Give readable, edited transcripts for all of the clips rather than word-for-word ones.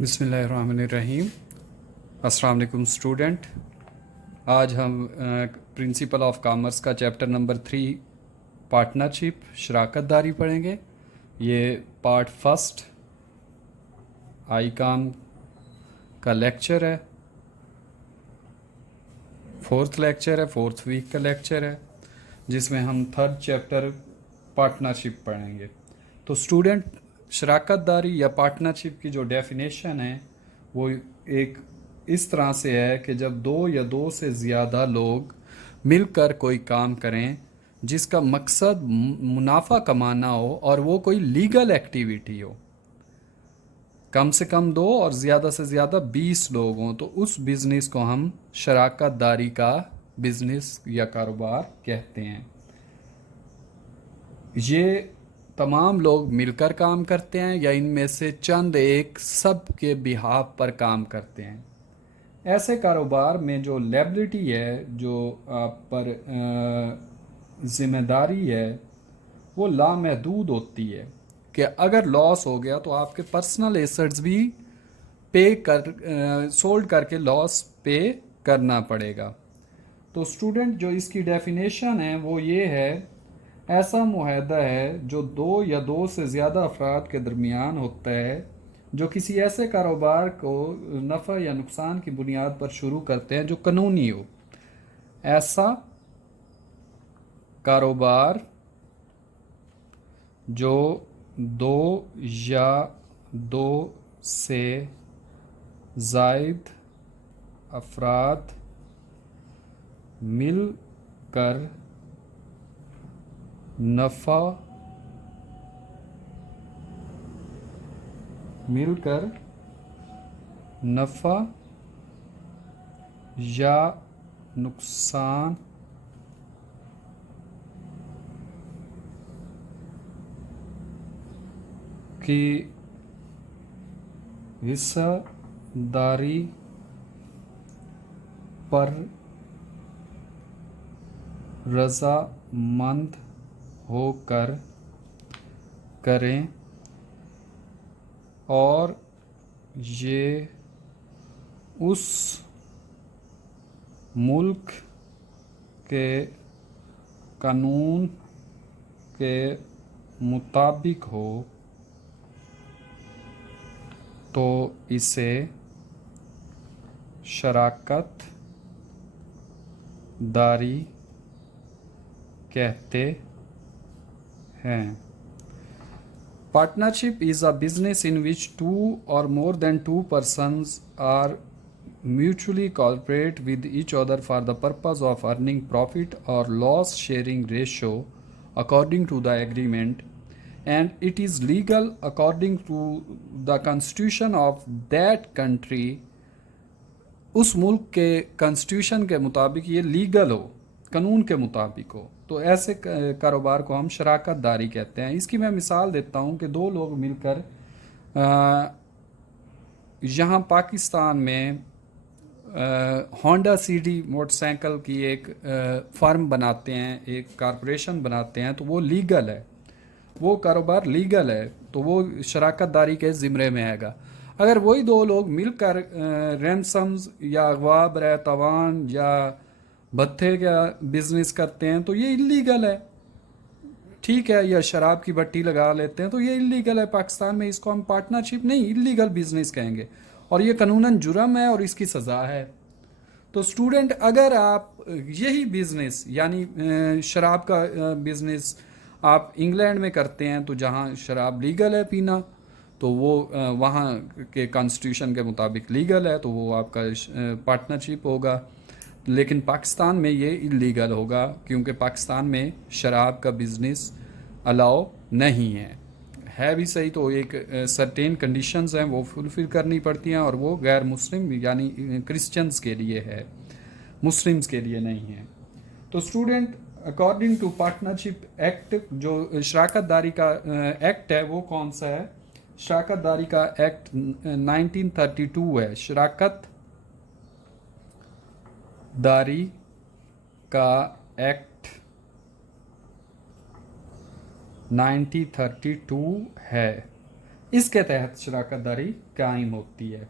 बिस्मिल्लाहिर्रहमानिर्रहीम। अस्सलाम वालेकुम स्टूडेंट। आज हम प्रिंसिपल ऑफ कॉमर्स का चैप्टर नंबर 3 पार्टनरशिप शराकत दारी पढ़ेंगे। ये पार्ट फर्स्ट आईकॉम का लेक्चर है, फोर्थ लेक्चर है, फोर्थ वीक का लेक्चर है, जिसमें हम थर्ड चैप्टर पार्टनरशिप पढ़ेंगे। तो स्टूडेंट, शराकत दारी या पार्टनरशिप की जो डेफिनेशन है वो एक इस तरह से है कि जब दो या दो से ज़्यादा लोग मिलकर कोई काम करें जिसका मकसद मुनाफा कमाना हो और वो कोई लीगल एक्टिविटी हो, कम से कम दो और ज़्यादा से ज़्यादा 20 लोग हों, तो उस बिज़नेस को हम शराकत दारी का बिज़नेस या कारोबार कहते हैं। ये तमाम लोग मिलकर काम करते हैं या इनमें से चंद एक सब के बिहाफ पर काम करते हैं। ऐसे कारोबार में जो लायबिलिटी है, जो आप पर ज़िम्मेदारी है, वो लामहदूद होती है कि अगर लॉस हो गया तो आपके पर्सनल एसेट्स भी सोल्ड करके लॉस पे करना पड़ेगा। तो स्टूडेंट, जो इसकी डेफिनेशन है वो ये है, ऐसा मुआहदा है जो दो या दो से ज़्यादा अफराद के दरमियान होता है जो किसी ऐसे कारोबार को नफ़ा या नुकसान की बुनियाद पर शुरू करते हैं जो कानूनी हो। ऐसा कारोबार जो दो या दो से ज़ायद अफराद मिलकर नफ़ा या नुकसान की हिस्सेदारी पर रज़ामंद होकर करें, और ये उस मुल्क के कानून के मुताबिक हो, तो इसे शराकत दारी कहते हैं। Partnership is a business in which two or more than two persons are mutually cooperate with each other for the purpose of earning profit or loss sharing ratio according to the agreement, and it is legal according to the constitution of that country। उस मुल्क के constitution के मुताबिक ये legal हो, कानून के मुताबिक हो, तो ऐसे कारोबार को हम शराकत दारी कहते हैं। इसकी मैं मिसाल देता हूँ कि दो लोग मिलकर यहाँ पाकिस्तान में होंडा सिटी मोटरसाइकिल की एक फर्म बनाते हैं, एक कारपोरेशन बनाते हैं, तो वो लीगल है, वो कारोबार लीगल है, तो वो शराकत दारी के ज़िम्मे में आएगा। अगर वही दो लोग मिलकर रैंसम्स या अगवा बरए तवान या भत्थे का बिज़नेस करते हैं तो ये इलीगल है, ठीक है, या शराब की भट्टी लगा लेते हैं तो ये इलीगल है। पाकिस्तान में इसको हम पार्टनरशिप नहीं, इलीगल बिज़नेस कहेंगे, और ये कानूनन जुर्म है और इसकी सज़ा है। तो स्टूडेंट, अगर आप यही बिज़नेस यानी शराब का बिज़नेस आप इंग्लैंड में करते हैं, तो जहाँ शराब लीगल है पीना, तो वो वहाँ के कॉन्स्टिट्यूशन के मुताबिक लीगल है, तो वो आपका पार्टनरशिप होगा। लेकिन पाकिस्तान में ये इलीगल होगा, क्योंकि पाकिस्तान में शराब का बिज़नेस अलाउ नहीं है भी सही, तो एक सर्टेन कंडीशंस हैं वो फुलफिल करनी पड़ती हैं, और वो गैर मुस्लिम यानी क्रिश्चियंस के लिए है, मुस्लिम्स के लिए नहीं है। तो student, according to partnership act, जो शराकत दारी का एक्ट है वो कौन सा है? शराकत दारी का एक्ट 1932 है। शराकत दारी का एक्ट 1932 है। اس کے تحت شراکت داری قائم ہوتی ہے.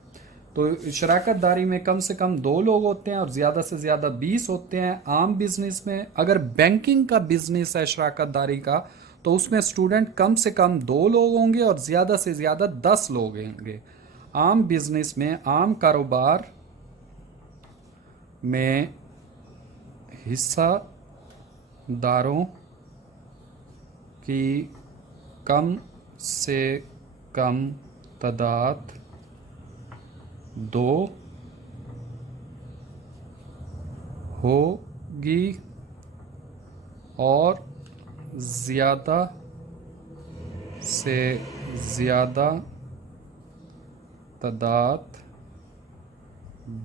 تو شراکت داری میں کم سے کم 2 لوگ ہوتے ہیں اور زیادہ سے زیادہ 20 ہوتے ہیں. عام بزنس میں اگر بینکنگ کا بزنس ہے شراکت داری کا تو اس میں اسٹوڈنٹ کم سے کم 2 لوگ ہوں گے اور زیادہ سے زیادہ 10 لوگ ہوں گے. عام بزنس میں عام کاروبار میں حصہ داروں کی کم سے کم تعداد 2 ہوگی اور زیادہ سے زیادہ تعداد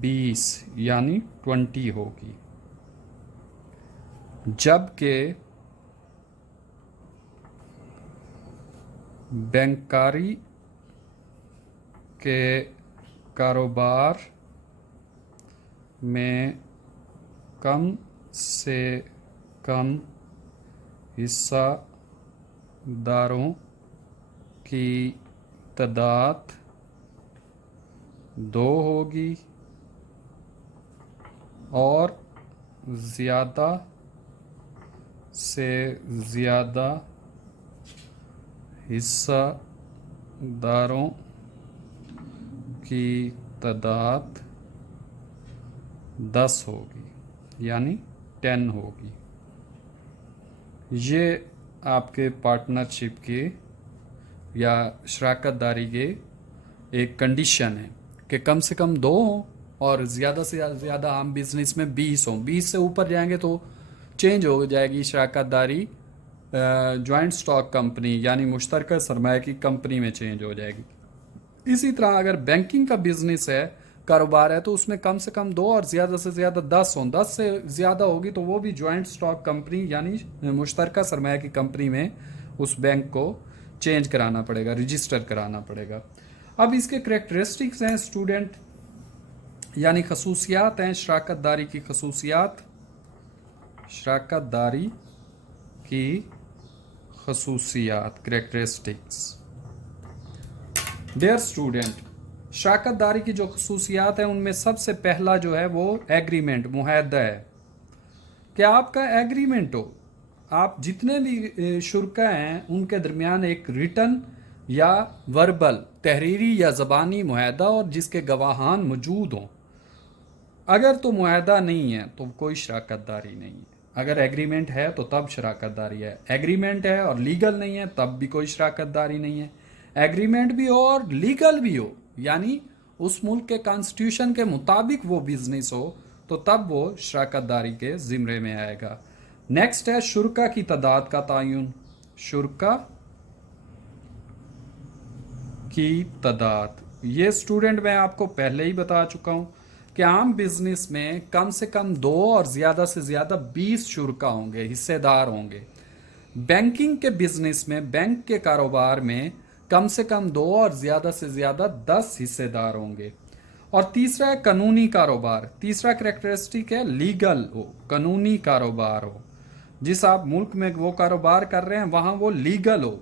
20 یعنی 20 ہوگی. جبکہ بینکاری کے کاروبار میں کم سے کم حصہ داروں کی تعداد 2 ہوگی اور زیادہ سے زیادہ حصہ داروں کی تعداد 10 ہوگی یعنی 10 ہوگی. یہ آپ کے پارٹنرشپ کے یا شراکت داری کے ایک کنڈیشن ہے کہ کم سے کم 2 ہوں اور زیادہ سے زیادہ عام بزنس میں 20 ہوں. 20 سے اوپر جائیں گے تو چینج ہو جائے گی شراکت داری جوائنٹ سٹاک کمپنی یعنی مشترکہ سرمایہ کی کمپنی میں چینج ہو جائے گی. اسی طرح اگر بینکنگ کا بزنس ہے کاروبار ہے تو اس میں کم سے کم 2 اور زیادہ سے زیادہ 10 ہوں. 10 سے زیادہ ہوگی تو وہ بھی جوائنٹ سٹاک کمپنی یعنی مشترکہ سرمایہ کی کمپنی میں اس بینک کو چینج کرانا پڑے گا, رجسٹر کرانا پڑے گا. اب اس کے کریکٹرسٹکس ہیں اسٹوڈنٹ یعنی خصوصیات ہیں شراکت داری کی خصوصیات. شراکت داری کی خصوصیات کریکٹرسٹکس. ڈیئر اسٹوڈنٹ, شراکت داری کی جو خصوصیات ہیں ان میں سب سے پہلا جو ہے وہ ایگریمنٹ معاہدہ ہے کہ آپ کا ایگریمنٹ ہو. آپ جتنے بھی شرکا ہیں ان کے درمیان ایک ریٹن یا وربل تحریری یا زبانی معاہدہ اور جس کے گواہان موجود ہوں. اگر تو معاہدہ نہیں ہے تو کوئی شراکت داری نہیں ہے. اگر ایگریمنٹ ہے تو تب شراکت داری ہے. ایگریمنٹ ہے اور لیگل نہیں ہے تب بھی کوئی شراکت داری نہیں ہے. ایگریمنٹ بھی ہو اور لیگل بھی ہو یعنی اس ملک کے کانسٹیٹیوشن کے مطابق وہ بزنس ہو تو تب وہ شراکت داری کے زمرے میں آئے گا. نیکسٹ ہے شرکا کی تعداد کا تعین. شرکا کی تعداد, یہ اسٹوڈنٹ میں آپ کو پہلے ہی بتا چکا ہوں کہ عام بزنس میں کم سے کم 2 اور زیادہ سے زیادہ 20 شرکا ہوں گے, حصے دار ہوں گے. بینکنگ کے بزنس میں بینک کے کاروبار میں کم سے کم 2 اور زیادہ سے زیادہ 10 حصے دار ہوں گے. اور تیسرا ہے قانونی کاروبار. تیسرا کریکٹرسٹک ہے لیگل ہو, قانونی کاروبار ہو. جس آپ ملک میں وہ کاروبار کر رہے ہیں وہاں وہ لیگل ہو,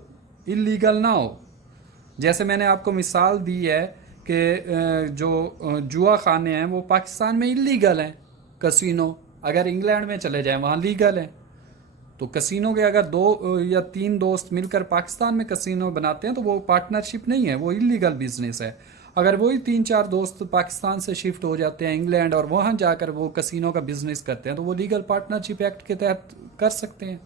انلیگل نہ ہو. جیسے میں نے آپ کو مثال دی ہے کہ جو جوا خانے ہیں وہ پاکستان میں انلیگل ہیں. کسینو اگر انگلینڈ میں چلے جائیں وہاں لیگل ہیں. تو کسینو کے اگر 2 یا 3 دوست مل کر پاکستان میں کسینو بناتے ہیں تو وہ پارٹنرشپ نہیں ہے, وہ انلیگل بزنس ہے. اگر وہی 3-4 دوست پاکستان سے شفٹ ہو جاتے ہیں انگلینڈ اور وہاں جا کر وہ کسینو کا بزنس کرتے ہیں تو وہ لیگل پارٹنرشپ ایکٹ کے تحت کر سکتے ہیں.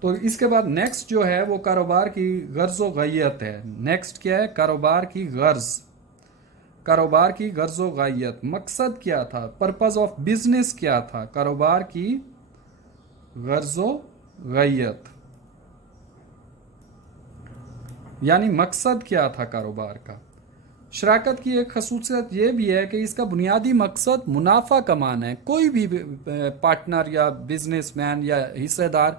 تو اس کے بعد نیکسٹ جو ہے وہ کاروبار کی غرض و غایت ہے. نیکسٹ کیا ہے؟ کاروبار کی غرض. کاروبار کی غرض و غایت, مقصد کیا تھا, پرپز آف بزنس کیا تھا, کاروبار کی غرض و غایت یعنی مقصد کیا تھا کاروبار کا. شراکت کی ایک خصوصیت یہ بھی ہے کہ اس کا بنیادی مقصد منافع کمانا ہے. کوئی بھی پارٹنر یا بزنس مین یا حصے دار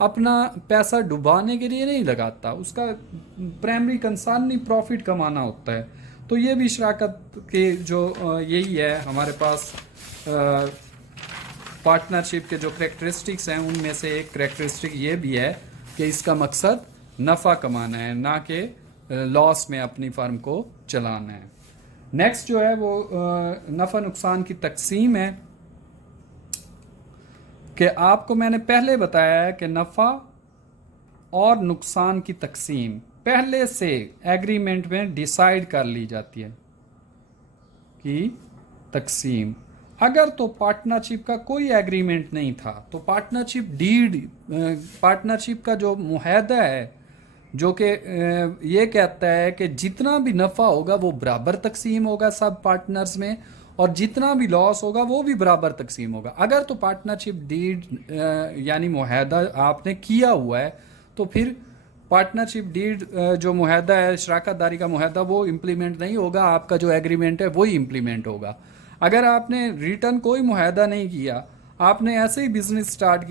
اپنا پیسہ ڈبانے کے لیے نہیں لگاتا, اس کا پرائمری کنسرن نہیں پروفٹ کمانا ہوتا ہے. تو یہ بھی شراکت کے جو یہی ہے ہمارے پاس پارٹنرشپ کے جو کریکٹرسٹکس ہیں ان میں سے ایک کریکٹرسٹک یہ بھی ہے کہ اس کا مقصد نفع کمانا ہے, نہ کہ लॉस में अपनी फर्म को चलाना है। नेक्स्ट जो है वो नफ़ा नुकसान की तकसीम है कि आपको मैंने पहले बताया है कि नफ़ा और नुकसान की तकसीम पहले से एग्रीमेंट में डिसाइड कर ली जाती है कि तकसीम। अगर तो पार्टनरशिप का कोई एग्रीमेंट नहीं था तो पार्टनरशिप डीड, पार्टनरशिप का जो मुआहदा है जो कि ये कहता है कि जितना भी नफ़ा होगा वो बराबर तकसीम होगा सब पार्टनर्स में, और जितना भी लॉस होगा वो भी बराबर तकसीम होगा। अगर तो पार्टनरशिप डीड यानी मुआहदा आपने किया हुआ है तो फिर पार्टनरशिप डीड जो मुआहदा है, शराकत दारी का मुआहदा, वो इम्प्लीमेंट नहीं होगा, आपका जो एग्रीमेंट है वही इम्प्लीमेंट होगा। अगर आपने रिटर्न कोई मुआहदा नहीं किया, आपने ऐसे ही बिजनेस स्टार्ट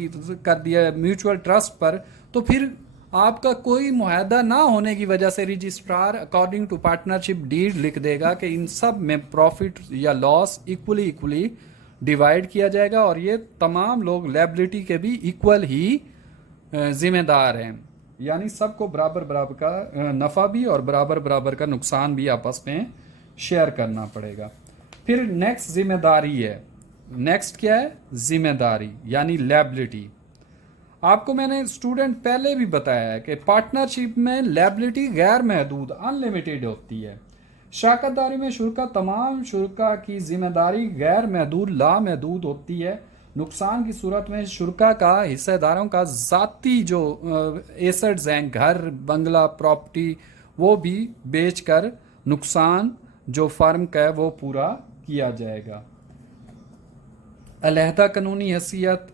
कर दिया म्यूचुअल ट्रस्ट पर, तो फिर आपका कोई मुआहदा ना होने की वजह से registrar according to partnership deed लिख देगा कि इन सब में प्रॉफिट या लॉस इक्वली डिवाइड किया जाएगा और ये तमाम लोग लायबिलिटी के भी इक्वल ही जिम्मेदार हैं, यानी सबको बराबर बराबर का नफ़ा भी और बराबर बराबर का नुकसान भी आपस में शेयर करना पड़ेगा। फिर नेक्स्ट जिम्मेदारी है। नेक्स्ट क्या है? जिम्मेदारी यानी लायबिलिटी। आपको मैंने स्टूडेंट पहले भी बताया है कि पार्टनरशिप में लायबिलिटी गैर महदूद अनलिमिटेड होती है। शराकत दारी में शुरका तमाम शुरका की जिम्मेदारी गैर महदूद लामहदूद होती है। नुकसान की सूरत में शुरका का हिस्सेदारों का ज़ाती जो एसेट्स हैं, घर बंगला प्रॉपर्टी, वो भी बेचकर नुकसान जो फर्म का है वो पूरा किया जाएगा। अलहदा कानूनी हैसियत,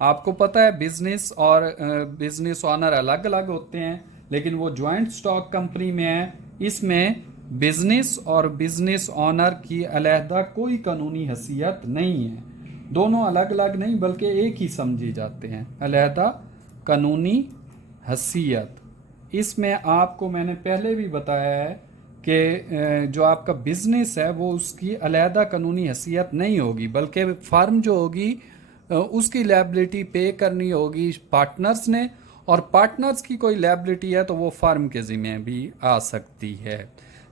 आपको पता है बिजनेस और बिजनेस ऑनर अलग अलग होते हैं, लेकिन वो जॉइंट स्टॉक कंपनी में है। इसमें बिजनेस और बिजनेस ऑनर की अलहदा कोई कानूनी हैसियत नहीं है, दोनों अलग अलग नहीं बल्कि एक ही समझे जाते हैं। अलहदा कानूनी हैसियत, इसमें आपको मैंने पहले भी बताया है कि जो आपका बिजनेस है वो उसकी अलहदा कानूनी हैसियत नहीं होगी, बल्कि फर्म जो होगी उसकी लायबिलिटी पे करनी होगी पार्टनर्स ने, और पार्टनर्स की कोई लायबिलिटी है तो वो फर्म के ज़िम्मे भी आ सकती है,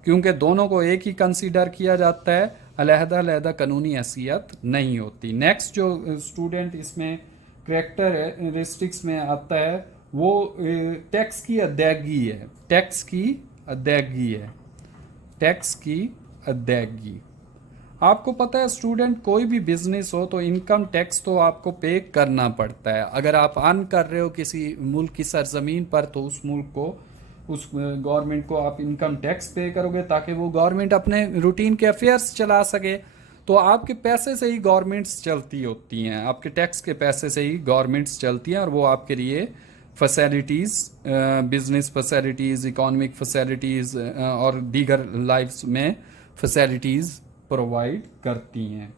क्योंकि दोनों को एक ही कंसीडर किया जाता है, अलहदा अलहदा कानूनी हैसियत नहीं होती। नेक्स्ट जो स्टूडेंट इसमें कैरेक्टरिस्टिक्स में आता है वो टैक्स की अदायगी है। टैक्स की अदायगी है, टैक्स की अदायगी। आपको पता है स्टूडेंट कोई भी बिजनेस हो तो इनकम टैक्स तो आपको पे करना पड़ता है। अगर आप अर्न कर रहे हो किसी मुल्क की सरजमीन पर तो उस मुल्क को, उस गवर्नमेंट को आप इनकम टैक्स पे करोगे ताकि वो गवर्नमेंट अपने रूटीन के अफेयर्स चला सके। तो आपके पैसे से ही गवर्नमेंट्स चलती होती हैं, आपके टैक्स के पैसे से ही गवर्नमेंट्स चलती हैं, और वो आपके लिए facilities, business facilities, economic facilities और दीगर लाइफ्स में फैसिलिटीज़ प्रोवाइड करती हैं।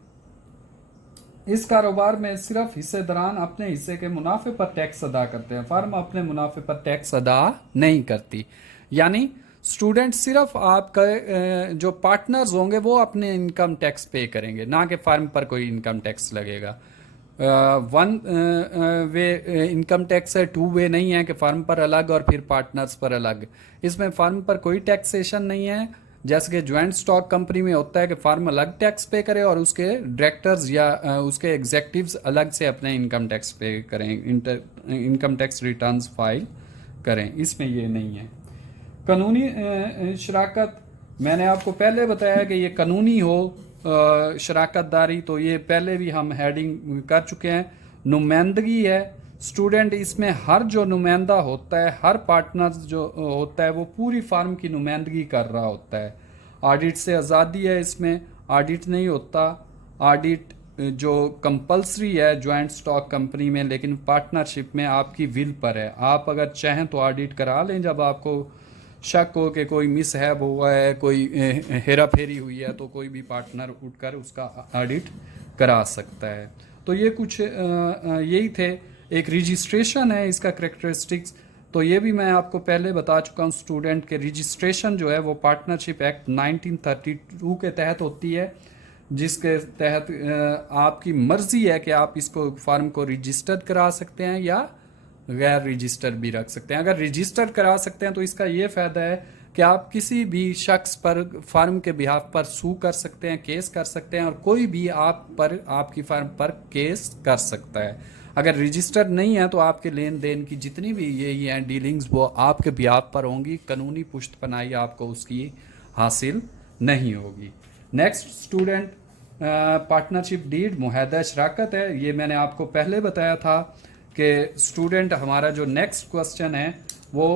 इस कारोबार में सिर्फ हिस्सेदारान अपने हिस्से के मुनाफे पर टैक्स अदा करते हैं, फर्म अपने मुनाफे पर टैक्स अदा नहीं करती। यानी स्टूडेंट सिर्फ आपका जो पार्टनर्स होंगे वो अपने इनकम टैक्स पे करेंगे, ना कि फर्म पर कोई इनकम टैक्स लगेगा। वन वे इनकम टैक्स है, टू वे नहीं है कि फर्म पर अलग और फिर पार्टनर्स पर अलग। इसमें फर्म पर कोई टैक्सेशन नहीं है, जैसे कि ज्वाइंट स्टॉक कंपनी में होता है कि फर्म अलग टैक्स पे करे और उसके डायरेक्टर्स या उसके एग्जेक्टिव्स अलग से अपने इनकम टैक्स पे करें, इनकम टैक्स रिटर्न्स फाइल करें। इसमें ये नहीं है। कानूनी शराकत, मैंने आपको पहले बताया कि ये कानूनी हो शराकत दारी, तो ये पहले भी हम हेडिंग कर चुके हैं। नुमाइंदगी है स्टूडेंट, इसमें हर जो नुमाइंदा होता है, हर पार्टनर जो होता है वो पूरी फार्म की नुमाइंदगी कर रहा होता है। ऑडिट से आज़ादी है, इसमें ऑडिट नहीं होता। ऑडिट जो कंपलसरी है जॉइंट स्टॉक कंपनी में, लेकिन पार्टनरशिप में आपकी विल पर है। आप अगर चाहें तो ऑडिट करा लें, जब आपको शक हो कि कोई मिसहैप हुआ है, कोई हेरा फेरी हुई है, तो कोई भी पार्टनर उठकर उसका ऑडिट करा सकता है। तो ये कुछ यही थे। एक रजिस्ट्रेशन है, इसका कैरेक्टरिस्टिक्स तो ये भी मैं आपको पहले बता चुका हूँ स्टूडेंट के। रजिस्ट्रेशन जो है वो पार्टनरशिप एक्ट 1932 के तहत होती है, जिसके तहत आपकी मर्जी है कि आप इसको फर्म को रजिस्टर्ड करा सकते हैं या गैर रजिस्टर भी रख सकते हैं। अगर रजिस्टर करा सकते हैं तो इसका ये फ़ायदा है کہ آپ کسی بھی شخص پر فرم کے بہاف پر سو کر سکتے ہیں، کیس کر سکتے ہیں، اور کوئی بھی آپ پر آپ کی فرم پر کیس کر سکتا ہے. اگر رجسٹر نہیں ہے تو آپ کے لین دین کی جتنی بھی یہ ہیں ڈیلنگز وہ آپ کے بہاف پر ہوں گی، قانونی پشت پناہی آپ کو اس کی حاصل نہیں ہوگی. نیکسٹ اسٹوڈنٹ پارٹنرشپ ڈیڈ معاہدہ شراکت ہے. یہ میں نے آپ کو پہلے بتایا تھا کہ اسٹوڈنٹ ہمارا جو نیکسٹ کوسچن ہے وہ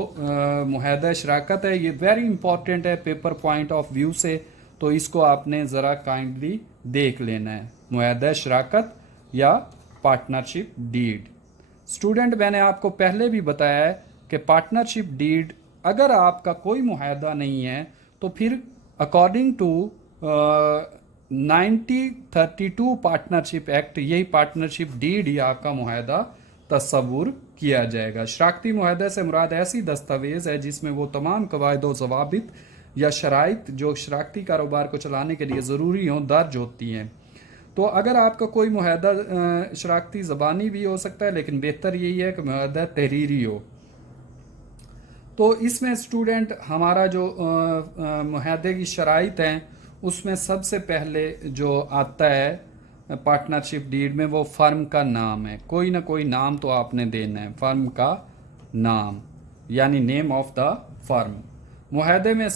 معاہدہ شراکت ہے. یہ ویری امپورٹنٹ ہے پیپر پوائنٹ آف ویو سے، تو اس کو آپ نے ذرا کائنڈلی دیکھ لینا ہے. معاہدہ شراکت یا پارٹنرشپ ڈیڈ. اسٹوڈنٹ میں نے آپ کو پہلے بھی بتایا ہے کہ پارٹنرشپ ڈیڈ اگر آپ کا کوئی معاہدہ نہیں ہے تو پھر اکارڈنگ ٹو 1932 پارٹنرشپ ایکٹ یہی پارٹنرشپ ڈیڈ ہی آپ کا معاہدہ تصور کیا جائے گا. شراکتی معاہدے سے مراد ایسی دستاویز ہے جس میں وہ تمام قواعد و ضوابط یا شرائط جو شراکتی کاروبار کو چلانے کے لیے ضروری ہوں درج ہوتی ہیں. تو اگر آپ کا کوئی معاہدہ شراکتی زبانی بھی ہو سکتا ہے، لیکن بہتر یہی ہے کہ معاہدہ تحریری ہو. تو اس میں اسٹوڈنٹ ہمارا جو معاہدے کی شرائط ہیں اس میں سب سے پہلے جو آتا ہے پارٹنرشپ ڈیڈ میں وہ فرم کا نام ہے. کوئی نہ کوئی نام تو آپ نے دینا ہے، فرم کا نام یعنی نیم آف دا فرم. معاہدے میں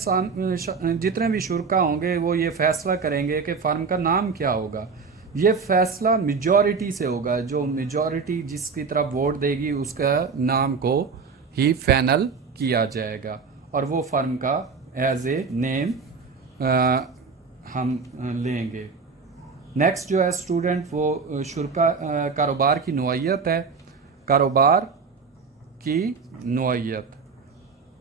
جتنے بھی شرکا ہوں گے وہ یہ فیصلہ کریں گے کہ فرم کا نام کیا ہوگا. یہ فیصلہ میجورٹی سے ہوگا، جو میجورٹی جس کی طرف ووٹ دے گی اس کا نام کو ہی فائنل کیا جائے گا، اور وہ فرم کا ایز اے نیم ہم لیں گے. نیکسٹ جو ہے اسٹوڈنٹ وہ شرکا کاروبار کی نوعیت ہے. کاروبار کی نوعیت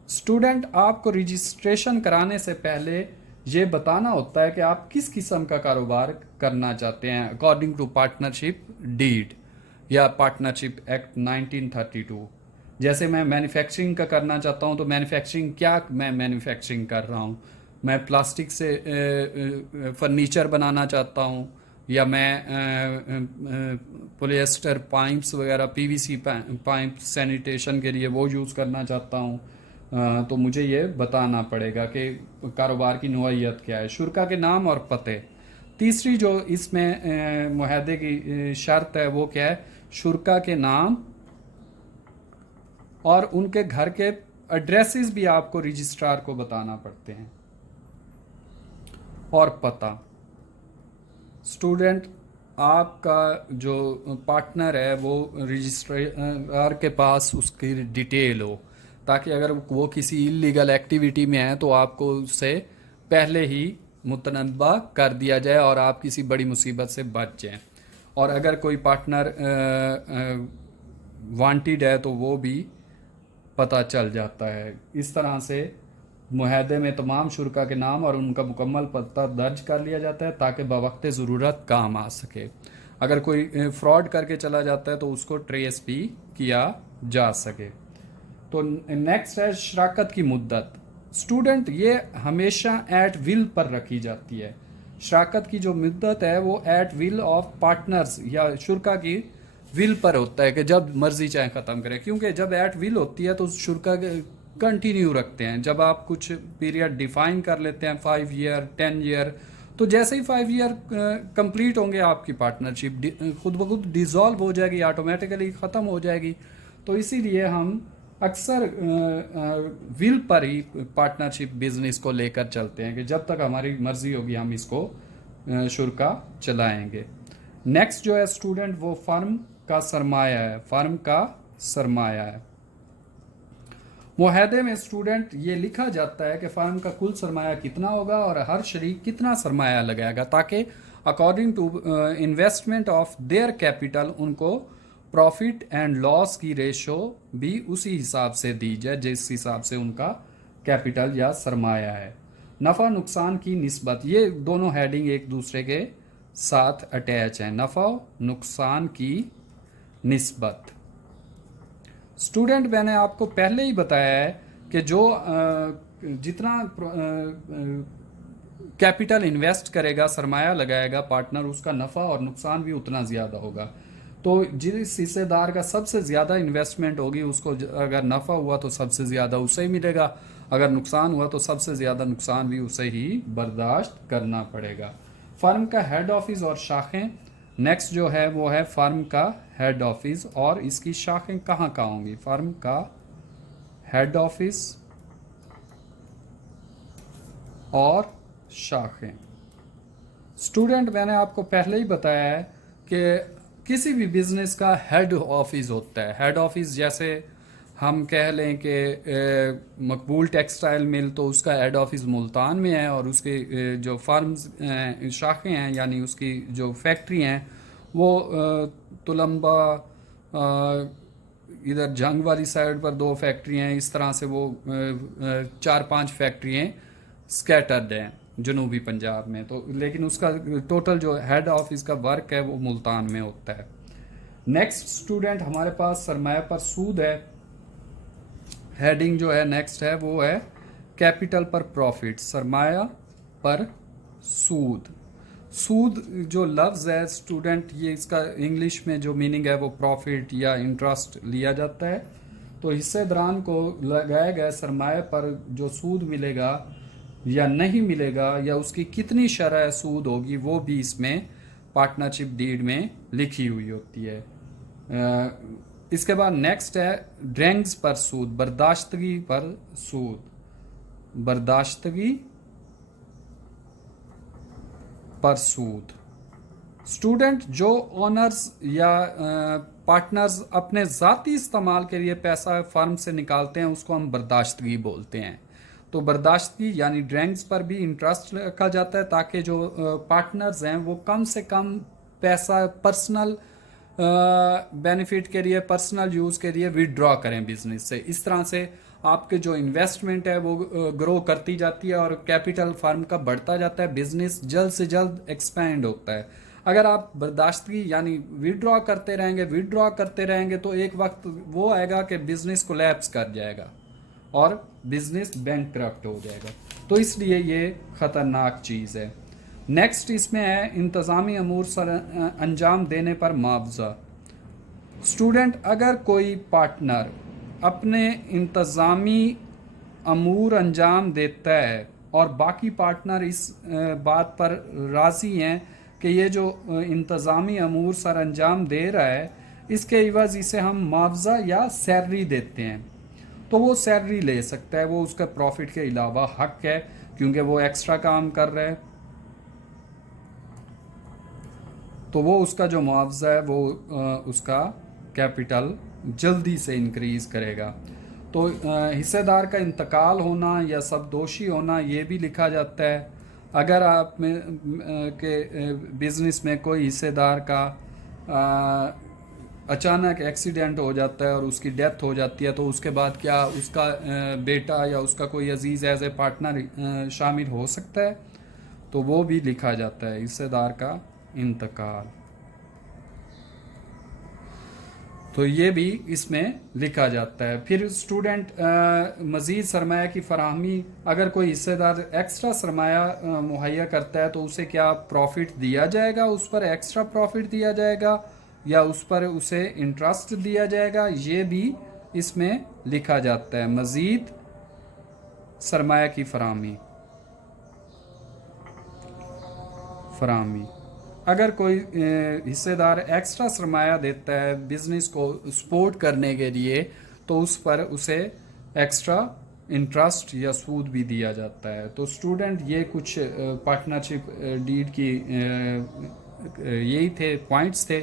اسٹوڈنٹ آپ کو رجسٹریشن کرانے سے پہلے یہ بتانا ہوتا ہے کہ آپ کس قسم کا کاروبار کرنا چاہتے ہیں اکارڈنگ ٹو پارٹنرشپ ڈیڈ یا پارٹنرشپ ایکٹ 1932. جیسے میں مینوفیکچرنگ کا کرنا چاہتا ہوں تو مینوفیکچرنگ کیا میں مینوفیکچرنگ کر رہا ہوں، میں پلاسٹک سے فرنیچر بنانا چاہتا ہوں، یا میں پولیسٹر پائپس وغیرہ پی وی سی پائپ سینیٹیشن کے لیے وہ یوز کرنا چاہتا ہوں. تو مجھے یہ بتانا پڑے گا کہ کاروبار کی نوعیت کیا ہے. شرکا کے نام اور پتے. تیسری جو اس میں معاہدے کی شرط ہے وہ کیا ہے، شرکا کے نام اور ان کے گھر کے ایڈریسز بھی آپ کو رجسٹرار کو بتانا پڑتے ہیں، اور پتہ. اسٹوڈنٹ آپ کا جو پارٹنر ہے وہ رجسٹرار کے پاس اس کی ڈیٹیل ہو، تاکہ اگر وہ کسی انلیگل ایکٹیویٹی میں ہے تو آپ کو اس سے پہلے ہی متنبہ کر دیا جائے اور آپ کسی بڑی مصیبت سے بچ جائیں. اور اگر کوئی پارٹنر وانٹیڈ ہے تو وہ بھی پتہ چل جاتا ہے. اس طرح سے معاہدے میں تمام شرکا کے نام اور ان کا مکمل پتہ درج کر لیا جاتا ہے تاکہ بوقت ضرورت کام آ سکے. اگر کوئی فراڈ کر کے چلا جاتا ہے تو اس کو ٹریس بھی کیا جا سکے. تو نیکسٹ ہے شراکت کی مدت. اسٹوڈنٹ یہ ہمیشہ ایٹ ول پر رکھی جاتی ہے. شراکت کی جو مدت ہے وہ ایٹ ول آف پارٹنرز یا شرکا کی ول پر ہوتا ہے کہ جب مرضی چاہے ختم کرے، کیونکہ جب ایٹ ول ہوتی ہے تو شرکا کنٹینیو رکھتے ہیں. جب آپ کچھ پیریڈ ڈیفائن کر لیتے ہیں 5 ایئر 10 ایئر، تو جیسے ہی 5 ایئر کمپلیٹ ہوں گے آپ کی پارٹنرشپ خود بخود ڈیزالو ہو جائے گی، آٹومیٹیکلی ختم ہو جائے گی. تو اسی لیے ہم اکثر ول پر ہی پارٹنرشپ بزنس کو لے کر چلتے ہیں کہ جب تک ہماری مرضی ہوگی ہم اس کو شرکا چلائیں گے. نیکسٹ جو ہے اسٹوڈنٹ وہ فرم کا سرمایہ ہے. فرم کا سرمایہ ہے. معاہدے میں اسٹوڈنٹ یہ لکھا جاتا ہے کہ فرم کا کل سرمایہ کتنا ہوگا اور ہر شریک کتنا سرمایہ لگائے گا، تاکہ according to investment of their capital ان کو پروفٹ اینڈ لاس کی ریشو بھی اسی حساب سے دی جائے جس حساب سے ان کا کیپٹل یا سرمایہ ہے. نفع نقصان کی نسبت. یہ دونوں ہیڈنگ ایک دوسرے کے ساتھ اٹیچ ہیں. نفع نقصان کی نسبت. اسٹوڈنٹ میں نے آپ کو پہلے ہی بتایا ہے کہ جو جتنا کیپٹل انویسٹ کرے گا، سرمایہ لگائے گا پارٹنر، اس کا نفع اور نقصان بھی اتنا زیادہ ہوگا. تو جس حصے دار کا سب سے زیادہ انویسٹمنٹ ہوگی اس کو اگر نفع ہوا تو سب سے زیادہ اسے ہی ملے گا، अगर नुकसान हुआ तो सबसे ज़्यादा नुकसान भी उसे ही बर्दाश्त करना पड़ेगा। फर्म का हेड ऑफिस और शाखें, नेक्स्ट जो है वो है फर्म का हेड ऑफिस और इसकी शाखें कहाँ कहाँ होंगी। फर्म का हेड ऑफिस और शाखें। स्टूडेंट, मैंने आपको पहले ही बताया है कि किसी भी बिजनेस का हेड ऑफिस होता है। हेड ऑफिस जैसे हम कह लें कि मकबूल टेक्सटाइल मिल, तो उसका हेड ऑफिस मुल्तान में है और उसके जो फर्म्स शाखें हैं यानी उसकी जो फैक्ट्री हैं वो तुलंबा, इधर जंग वाली साइड पर 2 फैक्ट्री हैं, इस तरह से वो 4-5 फैक्ट्रियाँ स्कैटर्ड हैं जनूबी पंजाब में। तो लेकिन उसका टोटल जो हेड ऑफिस का वर्क है वो मुल्तान में होता है। नेक्स्ट स्टूडेंट, हमारे पास सरमाया पर सूद है। हेडिंग जो है नेक्स्ट है वो है कैपिटल पर प्रॉफिट। सरमाया पर सूद। सूद जो लफ्ज़ है स्टूडेंट, ये इसका इंग्लिश में जो मीनिंग है वो प्रॉफिट या इंटरेस्ट लिया जाता है। तो हिस्सेदारान को लगाया गया सरमाया पर जो सूद मिलेगा या नहीं मिलेगा या उसकी कितनी शरह सूद होगी वो भी इसमें पार्टनरशिप डीड में लिखी हुई होती है। इसके बाद नेक्स्ट है ड्रैंग्स पर सूद, बर्दाश्तगी पर सूद। बर्दाश्तगी पर सूद। स्टूडेंट, जो ओनर्स या पार्टनर्स अपने ज़ाती इस्तेमाल के लिए पैसा फर्म से निकालते हैं उसको हम बर्दाश्तगी बोलते हैं। तो बर्दाश्तगी यानी ड्रैंग्स पर भी इंटरेस्ट रखा जाता है ताकि जो पार्टनर्स हैं वो कम से कम पैसा पर्सनल बेनिफिट के लिए, पर्सनल यूज़ के लिए विड्रॉ करें बिजनेस से। इस तरह से आपके जो इन्वेस्टमेंट है वो ग्रो करती जाती है और कैपिटल फर्म का बढ़ता जाता है, बिजनेस जल्द से जल्द एक्सपैंड होता है। अगर आप बर्दाश्तगी यानी विड्रॉ करते रहेंगे तो एक वक्त वो आएगा कि बिजनेस कोलैप्स कर जाएगा और बिजनेस बैंकक्रप्ट हो जाएगा। तो इसलिए ये ख़तरनाक चीज़ है। नेक्स्ट इसमें है इंतज़ामी अमूर सर अंजाम देने पर मुआवजा। स्टूडेंट, अगर कोई पार्टनर अपने इंतज़ामी अमूर अंजाम देता है और बाकी पार्टनर इस बात पर राज़ी हैं कि ये जो इंतज़ामी अमूर सर अंजाम दे रहा है इसके इवज़ इसे हम मुआवजा या सैलरी देते हैं, तो वो सैलरी ले सकता है। वो उसका प्रॉफिट के अलावा हक है क्योंकि वो एक्स्ट्रा काम कर रहा है। तो वो उसका जो मुआवजा है वो उसका कैपिटल जल्दी से इंक्रीज करेगा। तो हिस्सेदार का इंतकाल होना या सबदोशी होना ये भी लिखा जाता है। अगर आप में के बिज़नेस में कोई हिस्सेदार का अचानक एक्सीडेंट हो जाता है और उसकी डेथ हो जाती है तो उसके बाद क्या उसका बेटा या उसका कोई अजीज़ एज ए पार्टनर शामिल हो सकता है, तो वो भी लिखा जाता है हिस्सेदार का इंतकाल। तो ये भी इसमें लिखा जाता है। फिर स्टूडेंट, मज़ीद सरमाया की फराहमी, अगर कोई हिस्सेदार एक्स्ट्रा सरमाया मुहैया करता है तो उसे क्या प्रॉफिट दिया जाएगा, उस पर एक्स्ट्रा प्रॉफिट दिया जाएगा या उस पर उसे इंटरेस्ट दिया जाएगा, ये भी इसमें लिखा जाता है। मज़ीद सरमाया की फराहमी। अगर कोई हिस्सेदार एक्स्ट्रा सरमाया देता है बिजनेस को सपोर्ट करने के लिए तो उस पर उसे एक्स्ट्रा इंटरेस्ट या सूद भी दिया जाता है। तो स्टूडेंट, ये कुछ पार्टनरशिप डीड की यही थे पॉइंट्स थे।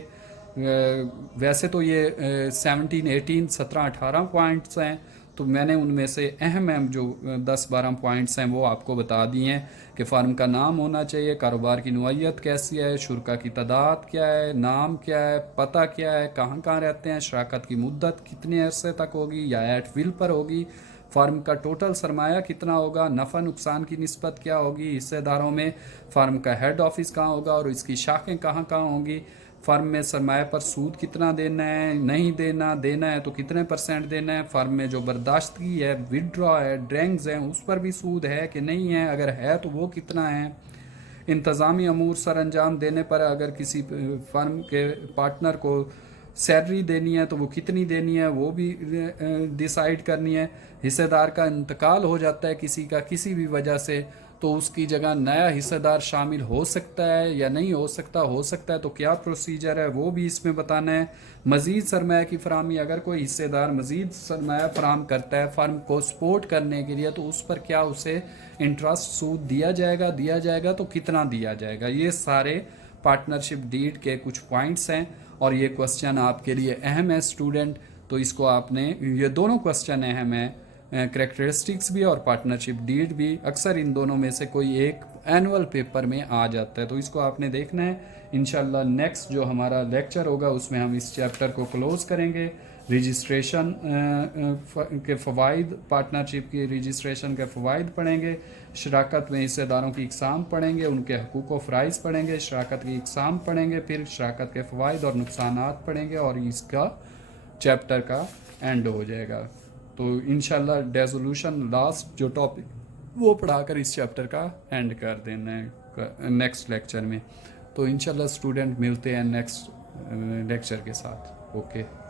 वैसे तो ये 17, 18, 17, 18 पॉइंट्स हैं, तो मैंने उनमें से अहम जो 10-12 पॉइंट्स हैं वो आपको बता दिए हैं कि फ़र्म का नाम होना चाहिए, कारोबार की नौइयत कैसी है, शुरका की तादाद क्या है, नाम क्या है, पता क्या है, कहाँ कहाँ रहते हैं, शराकत की मुद्दत कितने अरसे तक होगी या एट विल पर होगी, फ़र्म का टोटल सरमाया कितना होगा, नफ़ा नुकसान की निस्बत क्या होगी हिस्सेदारों में, फ़र्म का हेड ऑफिस कहाँ होगा और इसकी शाखें कहाँ कहाँ होंगी, फ़र्म में सरमाया पर सूद कितना देना है, नहीं देना है तो कितने % देना है, फ़र्म में जो बर्दाश्तगी है, विड्रॉ है, ड्रैंग्स हैं, उस पर भी सूद है कि नहीं है, अगर है तो वो कितना है। इंतज़ामी अमूर सर अंजाम देने पर अगर किसी फ़र्म के पार्टनर को सैलरी देनी है तो वो कितनी देनी है वो भी डिसाइड करनी है। हिस्सेदार का इंतकाल हो जाता है किसी का किसी भी वजह से, तो उसकी जगह नया हिस्सेदार शामिल हो सकता है या नहीं हो सकता है तो क्या प्रोसीजर है वो भी इसमें बताना है। मज़ीद सरमाया की फराहमी, अगर कोई हिस्सेदार मज़ीद सरमाया फराहम करता है फर्म को सपोर्ट करने के लिए तो उस पर क्या उसे इंटरेस्ट सूद दिया जाएगा तो कितना दिया जाएगा। ये सारे पार्टनरशिप डीड के कुछ पॉइंट्स हैं और ये क्वेश्चन आपके लिए अहम है स्टूडेंट, तो इसको आपने, ये दोनों क्वेश्चन अहम है, करेक्टरिस्टिक्स भी और पार्टनरशिप डीड भी। अक्सर इन दोनों में से कोई एक एनुअल पेपर में आ जाता है, तो इसको आपने देखना है। इंशाल्लाह नेक्स्ट जो हमारा लेक्चर होगा उसमें हम इस चैप्टर को क्लोज करेंगे। रजिस्ट्रेशन के फ़वाइद, पार्टनरशिप की रजिस्ट्रेशन के फ़वाइद पढ़ेंगे, शराकत में हिस्सेदारों की इकसाम पढ़ेंगे, उनके हकूक़ व फ़राइज़ पढ़ेंगे, शराकत की इकसाम पढ़ेंगे, फिर शराकत के फ़वाइद और नुकसानात पढ़ेंगे और इसका चैप्टर का एंड हो जाएगा। तो इंशाल्लाह रेजोल्यूशन लास्ट जो टॉपिक वो पढ़ाकर इस चैप्टर का एंड कर देना है नेक्स्ट लेक्चर में। तो इंशाल्लाह स्टूडेंट मिलते हैं नेक्स्ट लेक्चर के साथ। ओके।